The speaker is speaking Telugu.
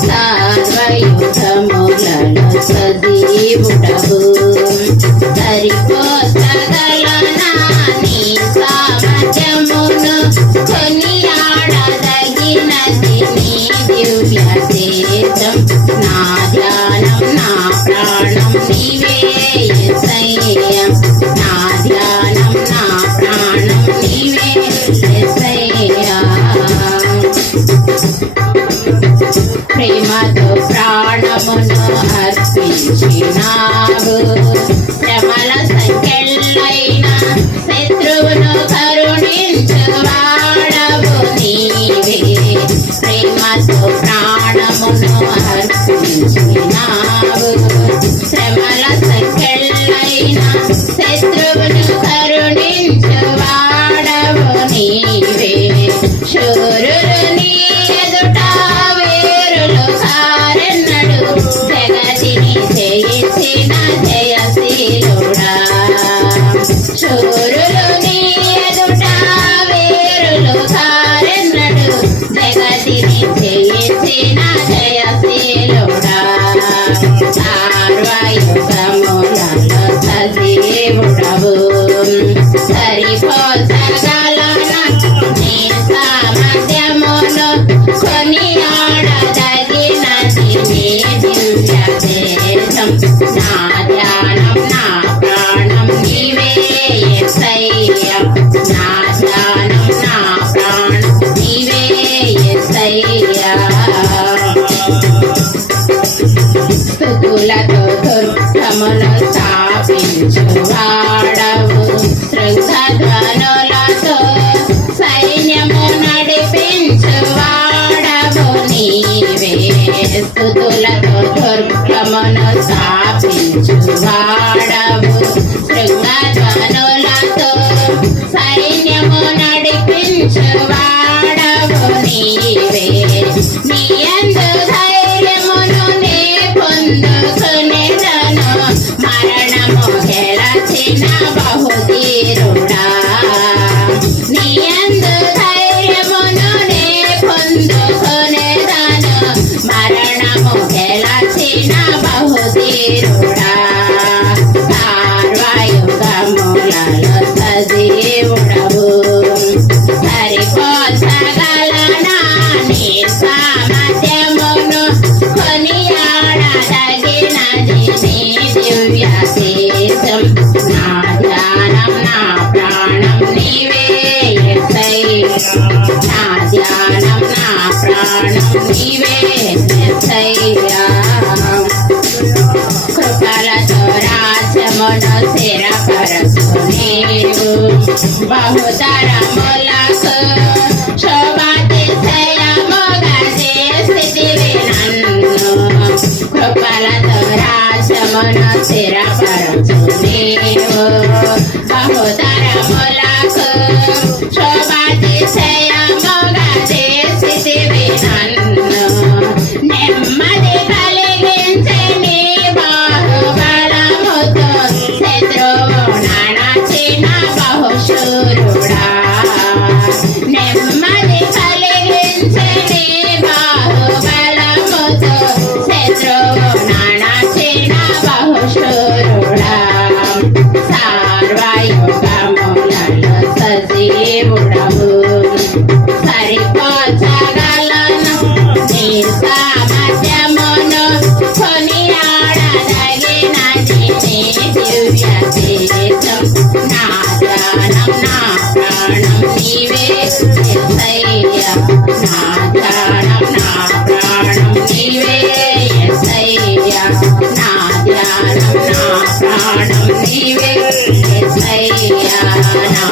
సర్వయుగములలో సజీవుడవు సరిపోతగలనా నీ సామర్థ్యమును కొనియాడదగినది నీ దివ్య తేజం నా ధ్యానం నా ప్రాణం నీవే యేసయ్యా నా ధ్యానం నా ప్రాణం నీవే యేసయ్యా ప్రేమతో ప్రాణమును అర్పించినావు శ్రమల సంఖ్యలైన శత్రువును కరుణించువాడవు నీవే ప్రేమతో ప్రాణమును అర్పించినావు శ్రమల సంఖ్యలైన శత్రువును కరుణించువాడవు నీవే శూరులు నీ ఎదుట వేరులు కారెన్నడు జగతిని జయించిన జయశీలుడా శూరులు నీ ఎదుట వేరులు కారెన్నడు జగతిని జయించిన జయశీలుడా సర్వయుగములలో సజీవుడవు సరిపోతగలనా నీ సామర్థ్యమును కొనియాడదగినది నీ దివ్య తేజం నా ధ్యానం నా ప్రాణం నీవే యేసయ్యా నా ధ్యానం నా ప్రాణం నీవే యేసయ్యా స్తుతులతో దుర్గమును స్థాపించువాడవు శృంగధ్వనులతో సైన్యము నడిపించువాడవు నీవే స్తుతులతో దుర్గమును స్థాపించువాడవు శృంగధ్వనులతో సైన్యము నడిపించువాడవు నీవే నీ యందు ధైర్యమును నే పొందుకునేదను మరణము గెలచిన బహుధీరుడా నీ యందు ధైర్యమును నే పొందుకునేదను మరణము గెలచిన బహుధీరుడా సర్వయుగములలో సజీవుడవు సరిపోతగలనా నీ సామర్థ్యమును కొనియాడదగినది నీ దివ్య తేజం నా ధ్యానం నా ప్రాణం నీవే యేసయ్యా నా ధ్యానం నా ప్రాణం నీవే యేసయ్యా కృపలతో రాజ్యమును స్థిరపరచు నీవు బహుతరములకు శోభాతిశయముగా చేసితివి నన్ను కృపలతో రాజ్యమును స్థిరపరచు నీవు బహుతరములకు శోభాతిశయముగా చేసితివి నన్ను నెమ్మది కలిగించే నీ బాహుబలముతో శత్రువు నడచిన బహుశూరుడా నెమ్మది కలిగించే నీ బాహుబలముతో శత్రువు నడచిన బహుశూరుడా సర్వయుగములలో సజీవుడవు సరిపోతగలను నీ సామర్థ్యమును కొనియాడదగినది నీ దివ్య తేజం నా ధ్యానం నా ప్రాణం నీవే యేసయ్యా నా ధ్యానం నా ప్రాణం నీవే యేసయ్యా నా ధ్యానం నా ప్రాణం నీవే యేసయ్యా నా